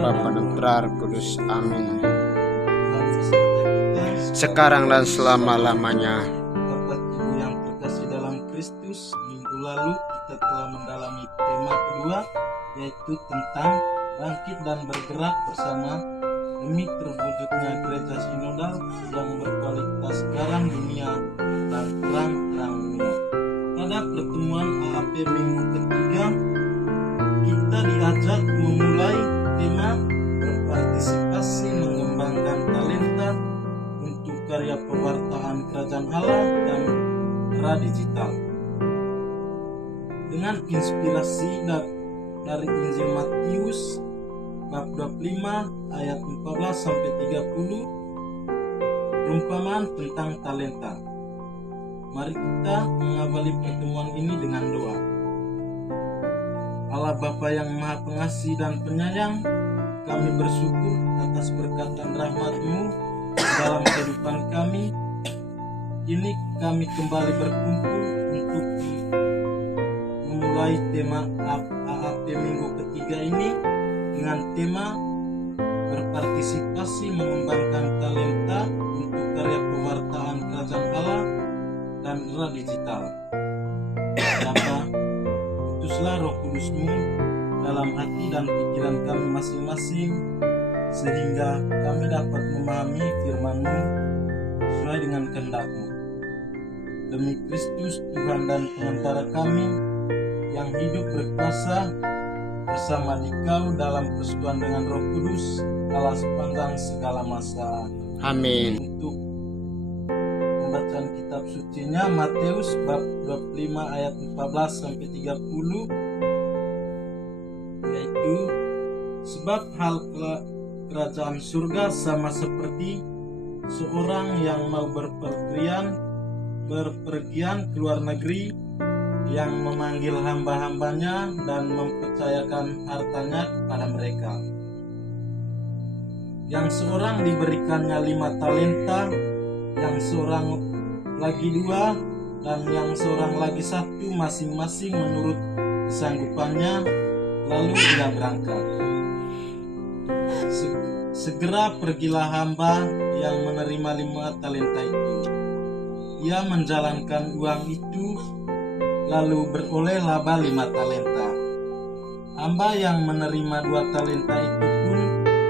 Bapa dan Putra Roh Kudus. Amin. Sekarang dan selama-lamanya. Bapak Ibu yang terkasih dalam Kristus, minggu lalu kita telah mendalami tema kedua, yaitu tentang bangkit dan bergerak bersama demi terwujudnya gereja sinodal yang berkualitas garam dunia dan terang-terang dunia. Pada pertemuan AAP minggu ketiga, kita diajak memulai tema berpartisipasi mengembangkan talenta untuk karya pewartaan kerajaan Allah dan era digital. Dengan inspirasi dari Injil Matius bab 25 ayat 14 sampai 30, perumpamaan tentang talenta. Mari kita mengawali pertemuan ini dengan doa. Allah Bapa yang Maha Pengasih dan Penyayang, kami bersyukur atas berkat dan rahmat-Mu dalam kehidupan kami. Kini kami kembali berkumpul untuk memulai tema AAP minggu ketiga ini dengan tema berpartisipasi mengembangkan talenta untuk karya pewartaan kerajaan Allah dan era digital. Bapa, utuslah Roh Kudus-Mu dalam hati dan pikiran kami masing-masing, sehingga kami dapat memahami firman-Mu sesuai dengan kehendak-Mu. Demi Kristus Tuhan dan Pengantara kami yang hidup berkuasa bersama Dikau dalam persekutuan dengan Roh Kudus Allah sepanjang segala masa. Amin. Untuk pembacaan kitab sucinya Matius bab 25 ayat 14 sampai 30, yaitu sebab hal kerajaan surga sama seperti seorang yang mau berpergian ke luar negeri, yang memanggil hamba-hambanya dan mempercayakan hartanya kepada mereka. Yang seorang diberikannya 5 talenta, yang seorang lagi 2, dan yang seorang lagi 1, masing-masing menurut kesanggupannya. Lalu ia berangkat. Segera pergilah hamba yang menerima 5 talenta itu. Ia menjalankan uang itu, lalu beroleh laba 5 talenta. Hamba yang menerima 2 talenta itu pun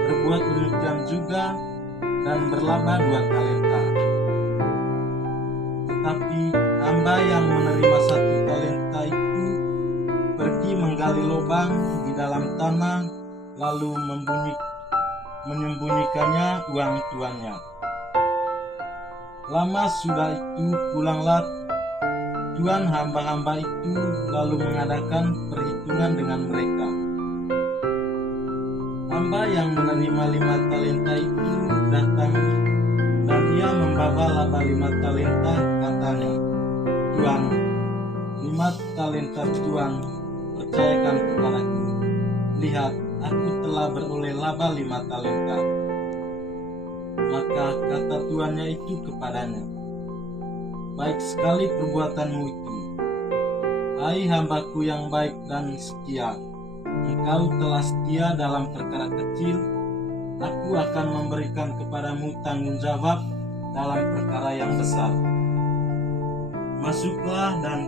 berbuat demikian juga dan berlaba 2 talenta. Tetapi hamba yang menerima 1 talenta itu pergi menggali lubang di dalam tanah, lalu menyembunyikannya uang tuannya. Lama sudah itu pulanglah tuan hamba-hamba itu, lalu mengadakan perhitungan dengan mereka. Hamba yang menerima 5 talenta itu datang, dan ia membawa laba 5 talenta. Katanya, "Tuan, 5 talenta Tuan percayakan kepadaku. Lihat, aku telah beroleh laba 5 talenta." Maka kata tuannya itu kepadanya, "Baik sekali perbuatanmu itu, hai hambaku yang baik dan setia. Engkau telah setia dalam perkara kecil, aku akan memberikan kepadamu tanggung jawab dalam perkara yang besar. Masuklah dan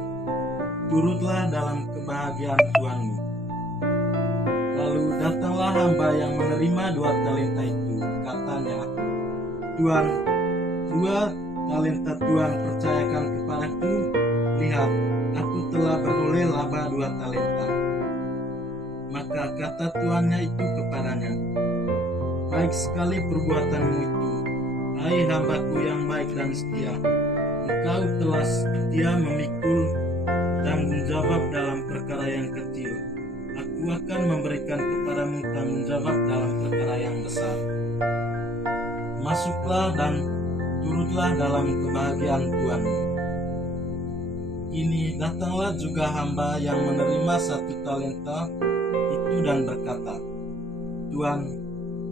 turutlah dalam kebahagiaan Tuanmu." Lalu datanglah hamba yang menerima 2 talenta itu. Katanya, "Tuan, 2 talenta Tuan percayakan kepadaku. Lihat, aku telah beroleh laba 2 talenta." Maka kata tuannya itu kepadanya, baik sekali perbuatanmu itu, hai hambaku yang baik dan setia. Engkau telah setia memikul tanggung jawab dalam perkara yang kecil. Aku akan memberikan kepadamu tanggung jawab dalam perkara yang besar. Masuklah dan turutlah dalam kebahagiaan Tuhanmu. Kini datanglah juga hamba yang menerima 1 talenta itu dan berkata, Tuhan,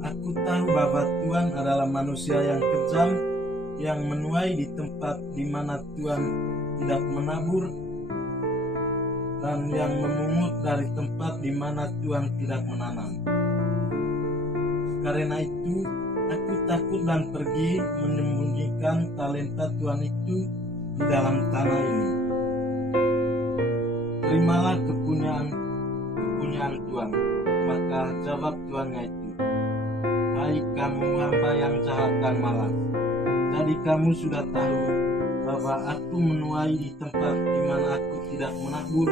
aku tahu bahwa Tuhan adalah manusia yang kejam, yang menuai di tempat di mana Tuhan tidak menabur, dan yang memungut dari tempat di mana Tuhan tidak menanam. Karena itu, aku takut dan pergi menyembunyikan talenta Tuhan itu di dalam tanah ini. Terimalah kepunyaan Tuhan. Maka jawab Tuannya itu, hai kamu hamba yang jahat dan malas. Jadi kamu sudah tahu bahwa aku menuai di tempat di mana aku tidak menabur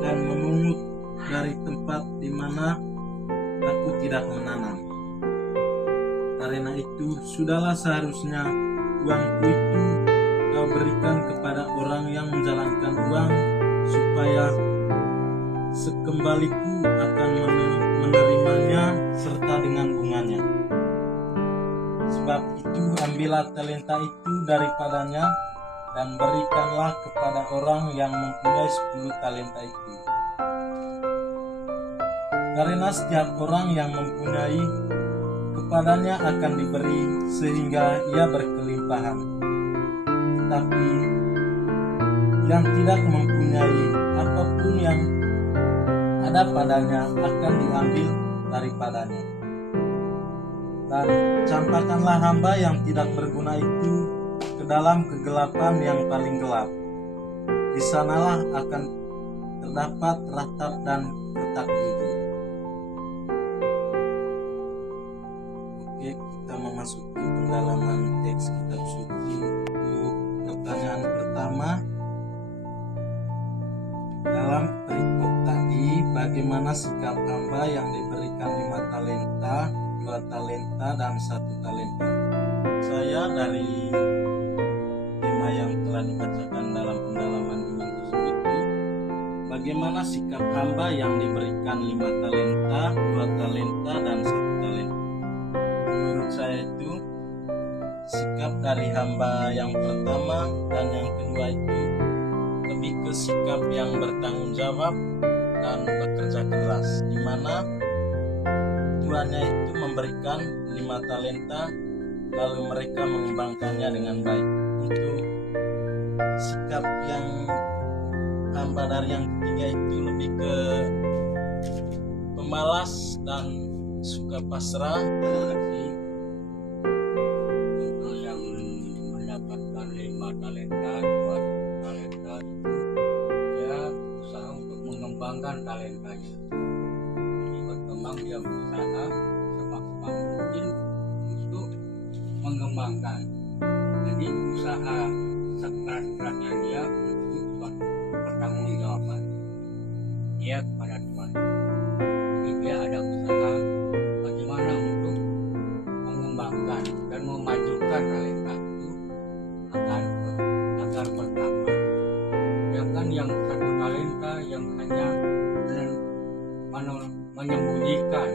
dan memungut dari tempat di mana aku tidak menanam. Karena itu sudahlah seharusnya uangku itu kau berikan kepada orang yang menjalankan uang, supaya sekembaliku akan menerimanya serta dengan bunganya. Sebab itu ambillah talenta itu daripadanya dan berikanlah kepada orang yang mempunyai 10 talenta itu. Karena setiap orang yang mempunyai, kepadanya akan diberi sehingga ia berkelimpahan. Tetapi yang tidak mempunyai, apapun yang ada padanya akan diambil daripadanya. Dan campakkanlah hamba yang tidak berguna itu ke dalam kegelapan yang paling gelap. Di sanalah akan terdapat ratap dan retak gigi. Oke, kita memasuki pendalaman teks kitab suci. Untuk pertanyaan pertama, dalam perikop tadi, bagaimana sikap hamba yang diberikan 5 talenta, 2 talenta, dan 1 talenta? Saya dari tema yang telah dibacakan dalam pendalaman iman tersebut, bagaimana sikap hamba yang diberikan 5 talenta, 2 talenta, dan 1 talenta? Menurut saya itu, sikap dari hamba yang pertama dan yang kedua itu lebih ke sikap yang bertanggung jawab dan bekerja keras, di mana tuannya itu memberikan 5 talenta lalu mereka mengembangkannya dengan baik. Untuk sikap yang hamba dari yang ketiga itu lebih ke pemalas dan suka pasrah. Untuk yang mendapatkan 5 talenta, 2 talenta itu dia berusaha untuk mengembangkan talentanya. Jadi berkembang, dia berusaha semaksimal mungkin untuk mengembangkan. Jadi usaha sekeras-kerasnya dia untuk suatu pertanggungjawaban dia kepada Tuhan. Jadi dia ada usaha bagaimana untuk mengembangkan dan memajukan talenta itu agar bertambah. Sedangkan yang 1 talenta yang hanya menyembunyikan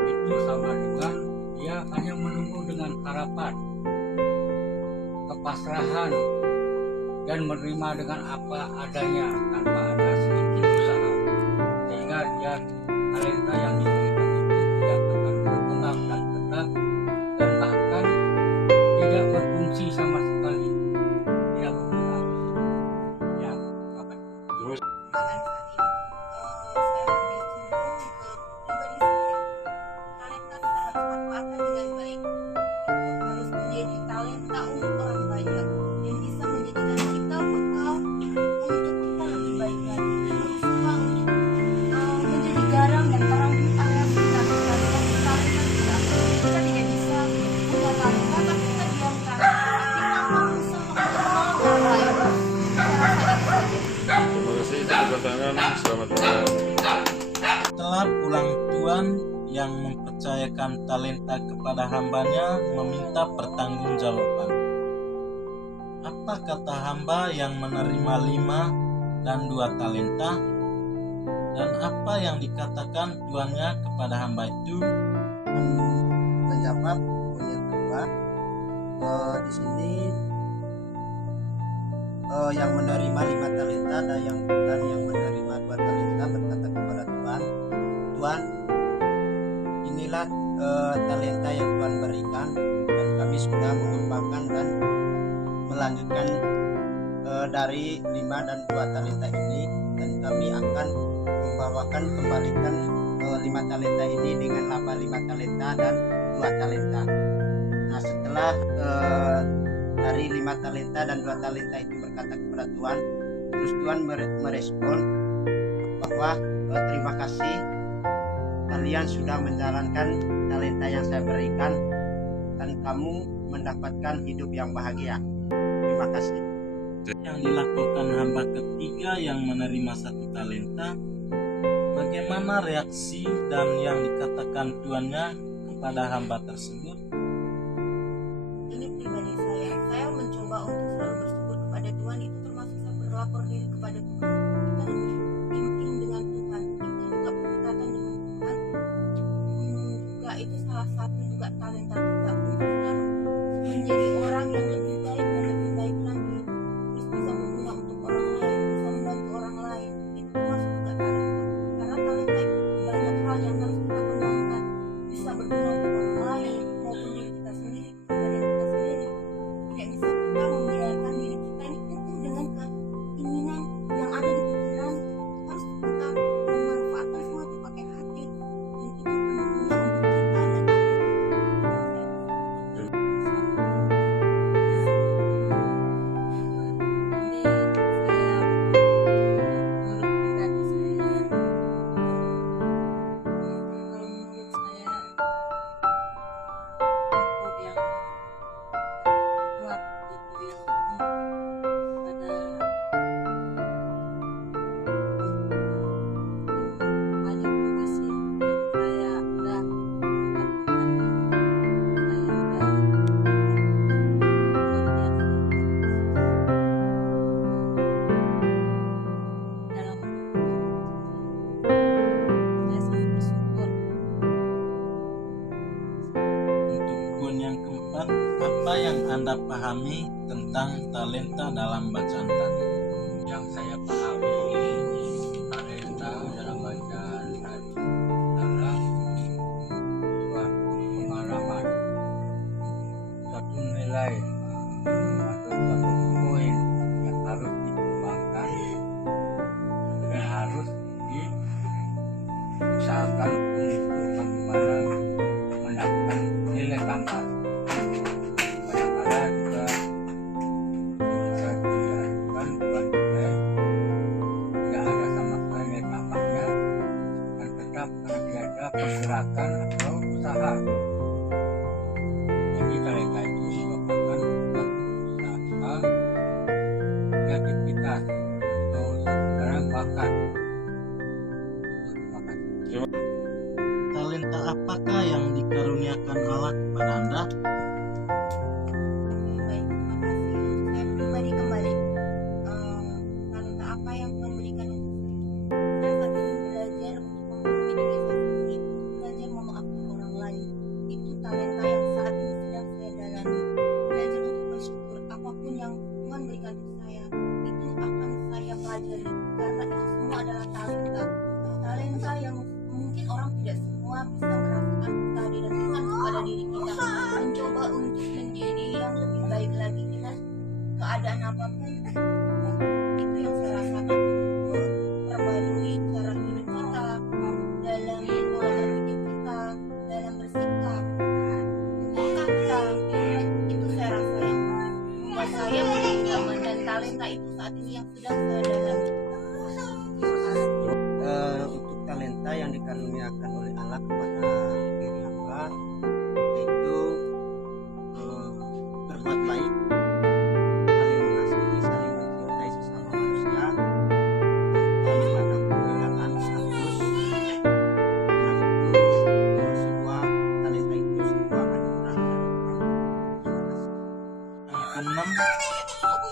itu sama dengan dia hanya menunggu dengan harapan, kepasrahan, dan menerima dengan apa adanya tanpa ada sedikit usaha, sehingga dia talenta yang diberikan itu tidak akan berkembang dan tetap, dan bahkan tidak berfungsi sama sekali, tidak berguna. Ya, terima kasih. Terus Garam dan terang di yang mempercayakan talenta kepada hambanya meminta pertanggungjawaban. Apa kata hamba yang menerima 5 dan 2 talenta? Dan apa yang dikatakan tuannya kepada hamba itu? Menjawab poin yang kedua, di sini yang menerima 5 talenta dan yang menerima 2 talenta berkata kepada Tuhan, Tuhan, inilah talenta yang Tuhan berikan, dan kami sudah mengembangkan dan melanjutkan dari 5 dan 2 talenta ini, dan kami akan kembalikan 5 talenta ini dengan laba 5 talenta dan 2 talenta. Nah, setelah dari 5 talenta dan 2 talenta itu berkata kepada Tuhan, terus Tuhan merespon bahwa terima kasih, kalian sudah menjalankan talenta yang saya berikan dan kamu mendapatkan hidup yang bahagia. Terima kasih. Yang dilaporkan hamba ketiga yang menerima 1 talenta, bagaimana reaksi dan yang dikatakan tuannya kepada hamba tersebut? Ini pribadi saya mencoba untuk selalu bersyukur kepada Tuhan, itu termasuk saya berlapor diri kepada Tuhan. Kita intim dengan Tuhan, kita juga berdekatan dengan Tuhan. Juga itu salah satu juga talenta kita untuk selalu menjadi orang yang lebih baik dan lebih baik lagi, terus bisa berguna untuk orang lain, bisa membantu orang lain. Itu termasuk juga talenta, karena talenta itu banyak hal yang harus kita kembangkan, bisa berguna untuk orang lain maupun diri kita sendiri, kepribadian kita sendiri. Tidak bisa kita membiarkan diri kita ini penuh dengan keinginan yang ada di pikiran. Harus kita memanfaatkan semua itu pakai hati, dan itu berguna untuk kita dan Untuk poin yang keempat, apa yang Anda pahami tentang talenta dalam bacaan tadi? Yang saya pahami, talenta dalam bacaan tadi adalah suatu pengalaman, suatu nilai atau suatu poin yang harus dikembangkan dan harus diusahakan untuk bagaimana mendapatkan nilai tambah. Kadang-kadang juga bisa dilakukan buat nilai tidak ada sama sekali nilai tambahnya, dan tetap karena tidak ada pergerakan atau usaha. Jadi talenta itu merupakan suatu usaha, kreativitas atau sekarang bakat. Terima kasih. Talenta apakah yang dikaruniakan Allah kepada Anda? baik, terima kasih. Untuk saya pribadi kembali, talenta apa yang Tuhan berikan untuk saya saat ini belajar untuk memahami diri saya sendiri, belajar memaafkan orang lain. Itu talenta yang saat ini sedang saya dalami. Belajar untuk bersyukur, apapun yang Tuhan berikan untuk saya, itu akan saya pelajari, karena itu semua adalah talenta. Talenta yang mungkin orang tidak semua bisa merasakan kehadiran Tuhan kepada diri kita, mencoba untuk menjadi yang lebih baik lagi dengan keadaan apapun. Itu yang saya rasakan, untuk memperbarui cara hidup kita, dalam pola berpikir kita, dalam bersikap, kata, itu saya rasa yang membuat saya menjadi nyaman, dan talenta itu saat ini yang sedang saya dalami. Terima kasih. Untuk talenta yang dikaruniakan oleh Allah kepada diri hamba, yaitu berbuat baik, saling mengasihi, saling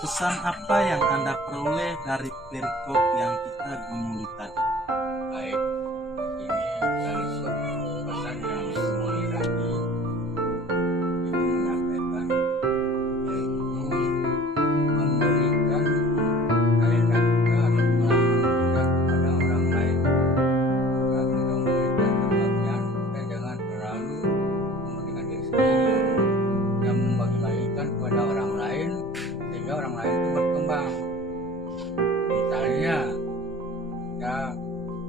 pesan apa yang Anda peroleh dari perikop yang kita gumuli tadi? Baik, ini dari pesan yang dimulai tadi itu menyampaikan yaitu memberikan talenta kita atau pengalaman kita kepada orang lain. Maka kita memberikan sebagian dan jangan terlalu mementingkan diri sendiri, dan membagi-bagikan kepada orang lain sehingga orang lain itu berkembang. Misalnya kita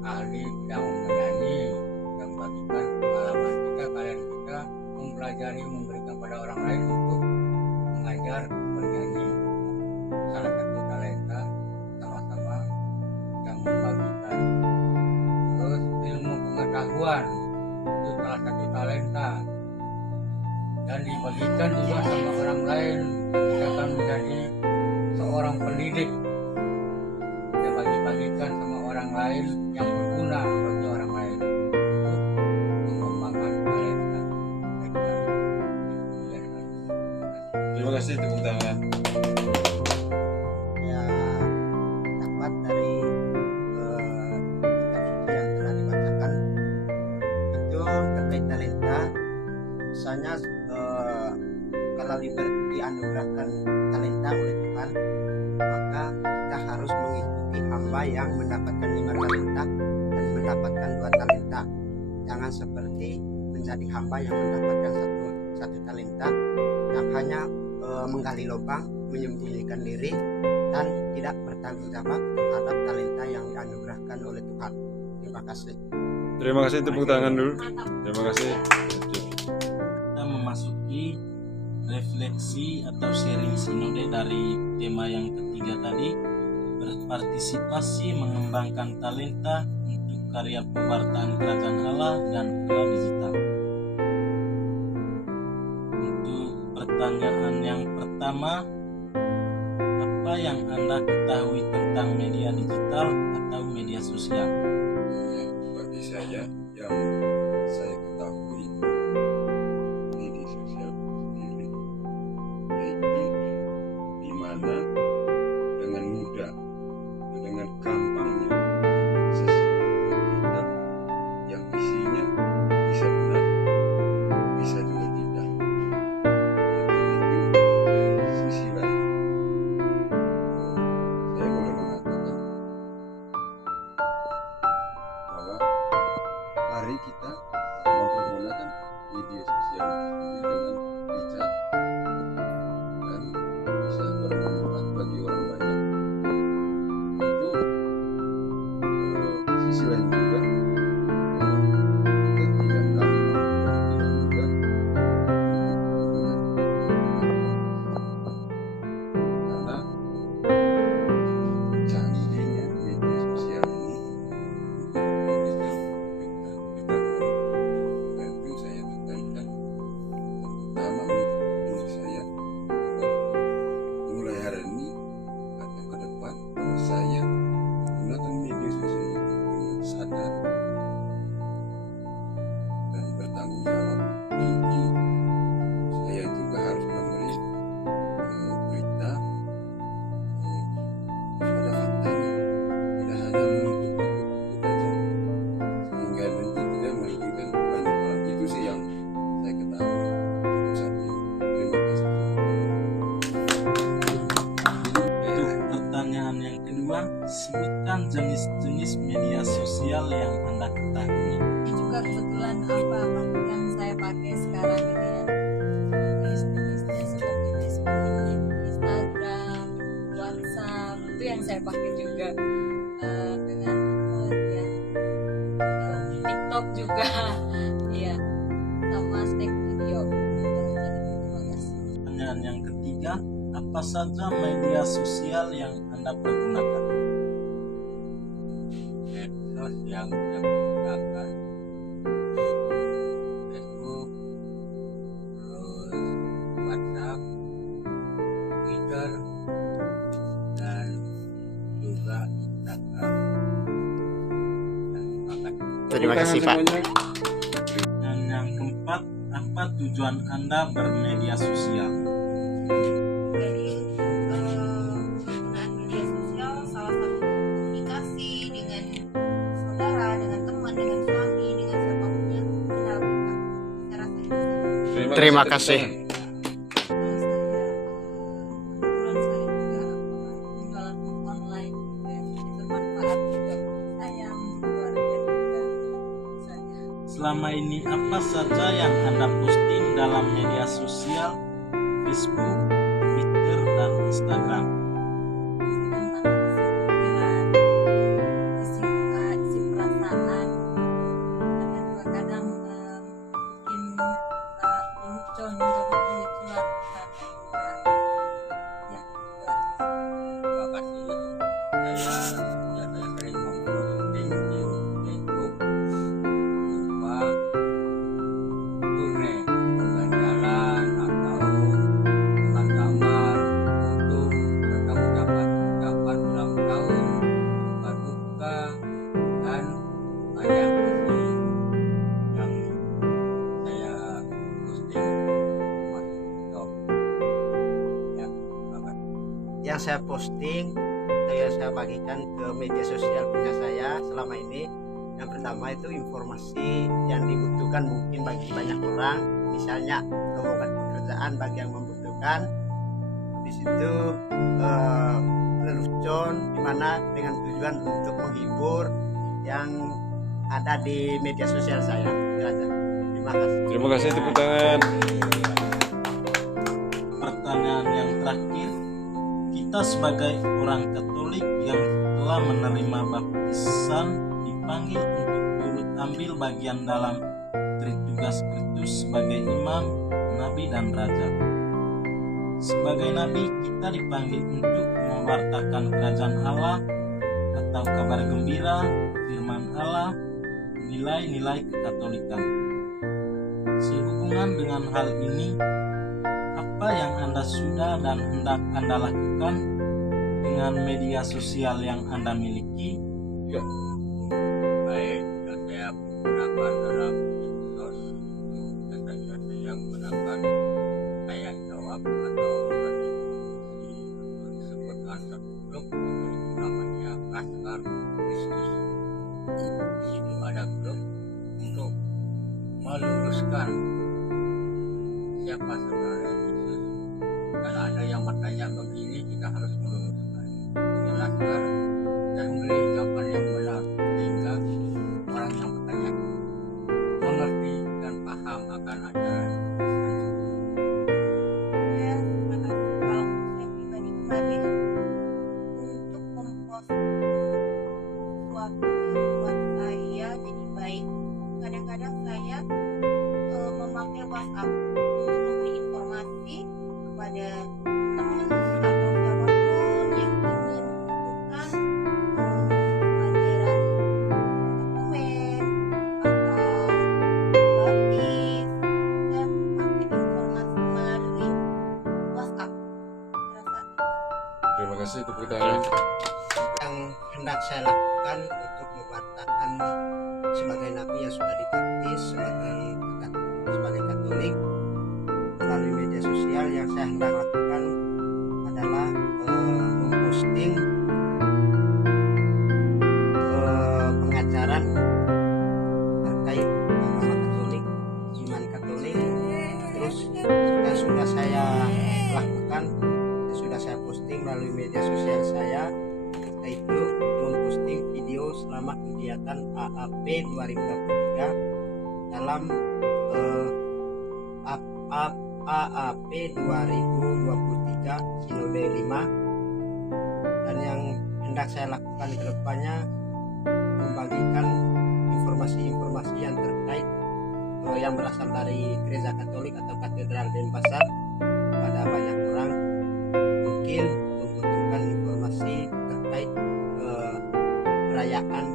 ahli bidang menyanyi, yang membagikan pengalaman kita, kalian kita mempelajari, memberikan pada orang lain untuk mengajar bernyanyi. Salah satu talenta sama-sama yang membagikan. Terus ilmu pengetahuan itu salah satu talenta dan dibagikan juga sama orang lain. Kita akan menjadi seorang pendidik, kita bagi-bagikan sama orang lain yang berguna bagi orang lain untuk mengembangkan talenta mereka di kemudian hari. Terima kasih, tepuk tangan. Ya, dapat dari kitab suci yang telah dibacakan itu terkait talenta. Misalnya kalau dianugerahkan talenta oleh Tuhan, maka kita harus mengikuti hamba yang mendapatkan 5 talenta dan mendapatkan 2 talenta. Jangan seperti menjadi hamba yang mendapatkan satu talenta yang hanya menggali lubang, menyembunyikan diri, dan tidak bertanggung jawab terhadap talenta yang dianugerahkan oleh Tuhan. Terima kasih. Terima kasih, tepuk tangan dulu. Terima kasih. Kita memasuki refleksi atau sharing sinode dari tema yang ketiga tadi, berpartisipasi mengembangkan talenta untuk karya pewartaan kerajaan Allah dan pela digital. Untuk pertanyaan yang pertama, apa yang Anda ketahui tentang media digital atau media sosial? Bagi saya, yang saya ketahui media sosial sendiri, yaitu di mana dengan mudah, dengan gampangnya akses berita yang isinya bisa benar, bisa juga tidak. Itu dari sisi lain, saya boleh mengatakan bahwa mari kita mempergunakan media sosial ini dengan bijak dan bisa bermanfaat bagi orang banyak. Itu sisi lain juga bahwa kita tidak gampang dan tidak mudah untuk karena canggihnya media sosial ini itu saya tekankan terutama untuk diri saya bahwa mulai hari ini atau ke depan bahwa saya menggunakan media sosial itu dengan sadar dan bertanggung jawab tinggi. Saya juga harus memberi berita pada faktanya, tidak hanya menutup saja, sehingga nanti tidak merugikan banyak orang. Itu sih yang saya ketahui untuk saat ini. Terima kasih. Untuk pertanyaan yang kedua, sebutkan jenis-jenis media sosial yang Anda ketahui. Ini juga kebetulan apa yang saya pakai sekarang ini ya, jenis-jenisnya seperti Facebook, Instagram, WhatsApp, itu yang saya pakai juga. Dengan ya, TikTok juga iya, sama snack video gitu. Jadi terima kasih. Pertanyaan yang ketiga, apa saja media sosial yang Anda pergunakan? Medsos yang saya gunakan Facebook, terus WhatsApp, Twitter, dan juga Instagram. Dan Terima kasih, Pak. Dan yang keempat, apa tujuan Anda bermedia sosial? Jadi Terima kasih. Kalau saya kebetulan saya juga jualan online jadi bermanfaat juga untuk saya untuk keluarga juga saya. Selama ini apa saja yang Anda posting dalam media sosial, Facebook, Twitter, dan Instagram? Tentang pikiran, isi muka, isi perasaan, ada juga kadang bikin lelucon juga lucu-lucuan ya juga. Terima kasih. Saya sering memposting di Facebook berupa turne jalan-jalan atau gambar-gambar untuk serta ucapan ulang tahun, suka duka, dan banyak masih yang saya posting masuk TikTok. Ya, terima kasih. Yang saya posting, saya bagikan ke media sosial punya saya selama ini. Yang pertama itu informasi yang dibutuhkan mungkin bagi banyak orang, misalnya lowongan pekerjaan bagi yang membutuhkan. Habis itu lelucon dimana dengan tujuan untuk menghibur yang ada di media sosial saya. Itu aja. Terima kasih. Terima kasih, tepuk tangan. Pertanyaan yang terakhir, kita sebagai orang Katolik yang telah menerima baptisan dipanggil untuk turut ambil bagian dalam tugas Kristus sebagai imam, nabi, dan raja. Sebagai nabi, kita dipanggil untuk mewartakan kerajaan Allah atau kabar gembira, firman Allah, nilai-nilai kekatolikan. Sehubungan dengan hal ini, apa yang Anda sudah dan hendak Anda lakukan dengan media sosial yang Anda miliki? Baik, yang saya gunakan dalam medsos itu biasanya saya gunakan tanya jawab atau ada informasi atau disebutkan satu grup itu namanya Laskar Kristus. Di situ ada grup untuk meluruskan siapa sebenarnya Yesus. Kalau ada yang bertanya begini, kita harus meluruskan dengan Laskar dan memberi jawaban yang benar sehingga orang yang bertanya mengerti dan paham akan ajaran Kristus. Ya, terima kasih. Kalau untuk saya pribadi kemarin untuk mempost sesuatu yang buat saya jadi baik, kadang-kadang saya memakai WhatsApp untuk memberi informasi kepada teman atau siapapun yang ingin membutuhkan pelajaran dokumen atau batis. Saya pakai informasi melalui WhatsApp. Rasa Terima kasih, tepuk tangan. Yang hendak saya lakukan untuk mewartakan sebagai nabi yang sudah dibaptis sebagai Katolik melalui media sosial, yang saya hendak lakukan adalah memposting pengajaran terkait agama Katolik, iman Katolik. Terus yang sudah saya lakukan, sudah saya posting melalui media sosial saya, yaitu memposting video selama kegiatan AAP 2023 dalam AAP 2023 Sinode 5. Dan yang hendak saya lakukan ke depannya membagikan informasi-informasi yang terkait yang berasal dari Gereja Katolik atau Katedral Denpasar kepada banyak orang mungkin membutuhkan informasi terkait perayaan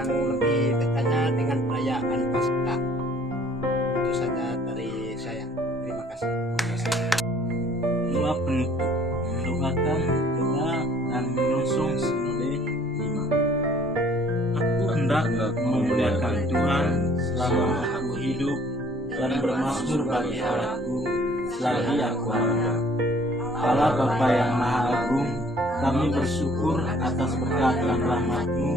yang lebih dekatnya dengan perayaan Paskah. Itu saja dari saya. Terima kasih. Doa penutup, mendoakan doa dan menusung Sinode 5. Aku hendak memuliakan Tuhan selama aku hidup dan bermakmur bagi Allahku selagi aku ada. Allah Bapa yang Maha Agung, kami bersyukur atas berkat dan rahmat-Mu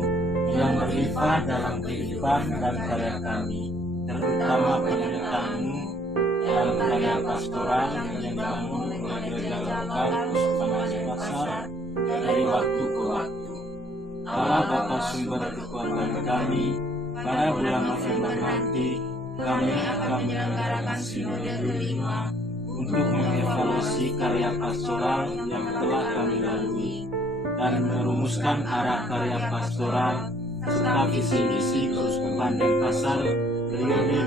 yang berlimpah dalam kehidupan dan karya kami. terutama pendekatan-Mu dalam karya pastoral yang dibangun oleh gereja lokal Kusuma Pasar dari waktu ke waktu. Allah Bapa sumber kekuatan kami, pada bulan November nanti kami akan menyelenggarakan sinode kelima untuk mengevaluasi karya pastoral yang telah kami lalui dan merumuskan arah karya pastoral serta visi-misi Kuskupan Denpasar periode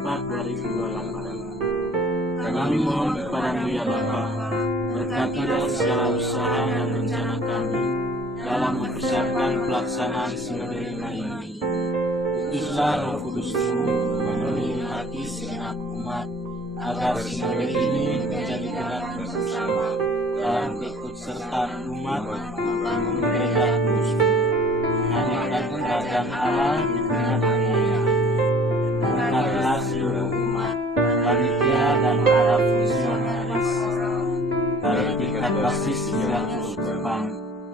2024-2028. Kami mohon kepadamu ya Bapa, berkatilah segala usaha dan rencana kami dalam mempersiapkan pelaksanaan sinode ini. Utuslah Roh Kudus-Mu memenuhi hati segenap umat agar sinode ini menjadi gerak bersama dalam keikutsertaan umat membangun gereja Kudus-Mu, menghadirkan kerajaan Allah di tengah dunia. Berkatilah seluruh umat, panitia dan para fungsionaris dari tingkat basis hingga keuskupan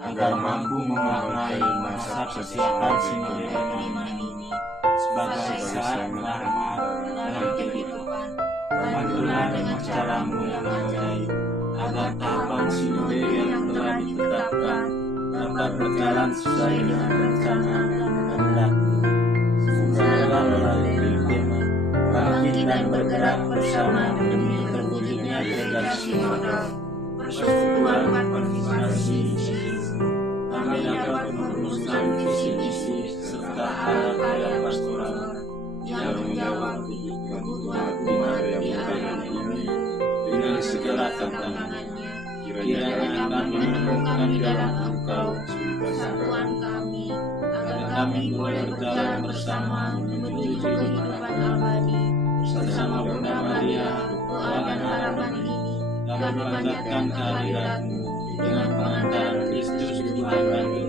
agar mampu memaknai masa persiapan sinode ini sebagai saat rahmat dalam kehidupan. Bantulah dengan caramu yang ajaib agar tahapan sinode yang telah ditetapkan dapat berjalan sesuai dengan rencana dan kehendak-Mu. Semoga melalui tema bangkit dan bergerak bersama demi terwujudnya gereja sinode persekutuan konfirmasi Yesus, kami dapat merumuskan visi-misi serta karya pastoral yang menjawab kebutuhan umat yang ada ini dengan segala tantangannya. Kiranya kami menemukan dalam Engkau kesatuan kami, agar kami boleh berjalan bersama menuju kehidupan abadi bersama Bunda Maria, doa dan harapan ini dapat melanjutkan kehadiran-Mu dengan pengantaran Kristus Tuhan kami